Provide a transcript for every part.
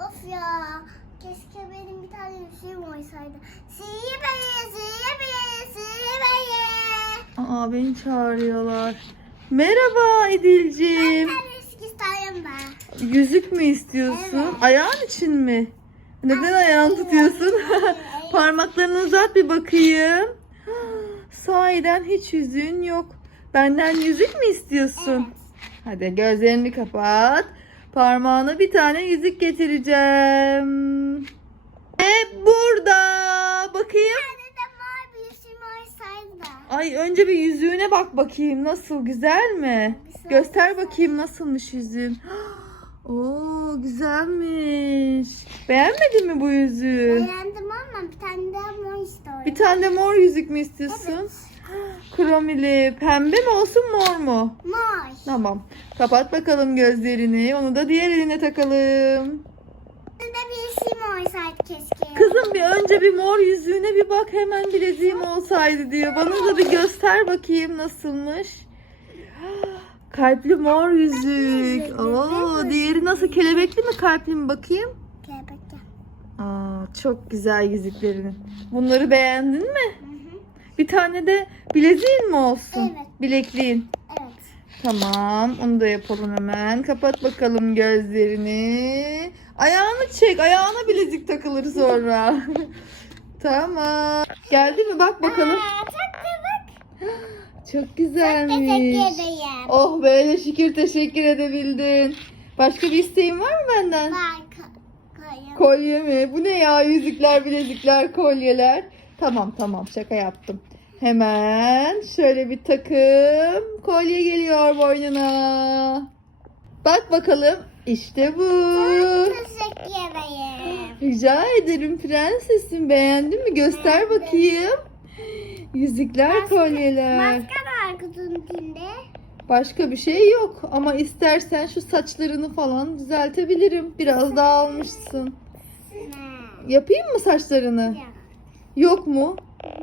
Of ya. Keşke benim bir tane yüzüğüm olsaydı. Siye beye, siye beye, siye beye. Aa beni çağırıyorlar. Merhaba Edil'cim. Ben isterim ben. Yüzük mü istiyorsun? Evet. Ayağın için mi? Neden ayağını tutuyorsun? Parmaklarını uzat bir bakayım. Sahiden hiç yüzüğün yok. Benden yüzük mü istiyorsun? Evet. Hadi gözlerini kapat. Parmağına bir tane yüzük getireceğim. Ve burada. Bakayım. De. Ay önce bir yüzüğüne bak bakayım. Nasıl güzel mi? Güzel. Göster bakayım nasılmış yüzüğün. Oo güzelmiş. Beğenmedin mi bu yüzüğü? Beğendim ama bir tane daha mor istiyorum. Bir tane de mor yüzük mü istiyorsun? Kromili. Pembe mi olsun mor mu? Mor. Tamam. Kapat bakalım gözlerini. Onu da diğer eline takalım. Bir de bir yüzüğüm olsaydı keşke. Kızım bir önce bir mor yüzüğüne bir bak hemen bileziğim olsaydı diyor. Bana da bir göster bakayım nasılmış. Kalpli mor yüzük. Oo, diğeri nasıl kelebekli mi kalpli mi bakayım? Kelebek ya. Aa, çok güzel yüzüklerin. Bunları beğendin mi? Bir tane de bileziğin mi olsun? Evet. Bilekliğin. Evet. Tamam, onu da yapalım hemen. Kapat bakalım gözlerini. Ayağını çek, ayağına bilezik takılır sonra. tamam. Geldi mi? Bak bakalım. Aa, çok bak. Çok Teşekkür güzelmiş. ederim. Oh böyle şükür teşekkür edebildin. Başka bir isteğin var mı benden? Var. Kolye mi? Bu ne ya? Yüzükler, bilezikler, kolyeler. Tamam tamam şaka yaptım. Hemen şöyle bir takım kolye geliyor boynuna. Bak bakalım. İşte bu. Teşekkür ederim. Rica ederim prensesim. Beğendin mi? Göster bakayım. Yüzükler, kolyeler. Başka var kızın içinde. Başka bir şey yok ama istersen şu saçlarını falan düzeltebilirim. Biraz. Ne? Yapayım mı saçlarını? Yok. Yok mu?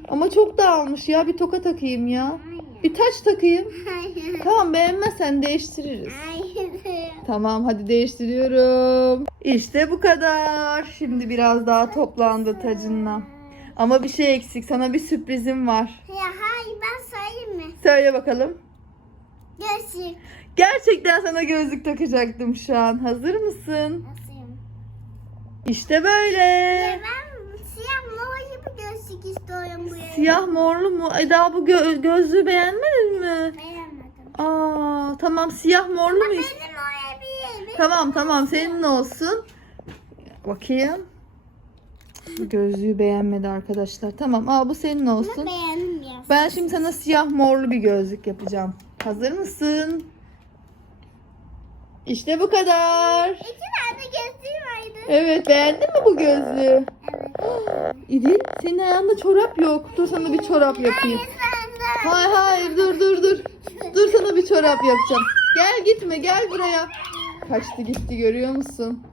Ama çok dağılmış ya. Bir toka takayım ya. Bir taç takayım. Hayır. Tamam beğenmezsen değiştiririz. Hayır. Tamam hadi değiştiriyorum. İşte bu kadar. Şimdi biraz daha toplandı tacınla. Ama bir şey eksik. Sana bir sürprizim var. Ya hayır ben söyleyeyim mi? Söyle bakalım. Gözlük. Gerçekten sana gözlük takacaktım şu an. Hazır mısın? Nasılyım? İşte böyle. Ya ben 8 doğum bu. Siyah morlu mu? Eda bu gö gözlüğü beğenmedin mi? Beğenmedim. Aa tamam siyah morlu mu? Benim olabilir. Tamam tamam senin olsun. Bakayım. Gözlüğü beğenmedi arkadaşlar. Tamam. Aa bu senin olsun. Beğendim. Ben şimdi sana siyah morlu bir gözlük yapacağım. Hazır mısın? İşte bu kadar. İki tane gözlüğü vardı. Evet beğendin mi bu gözlüğü? İdil senin ayağında çorap yok. Dur sana bir çorap yapayım. Hayır hayır dur dur dur. Dur sana bir çorap yapacağım. Gel gitme gel buraya. Kaçtı gitti görüyor musun?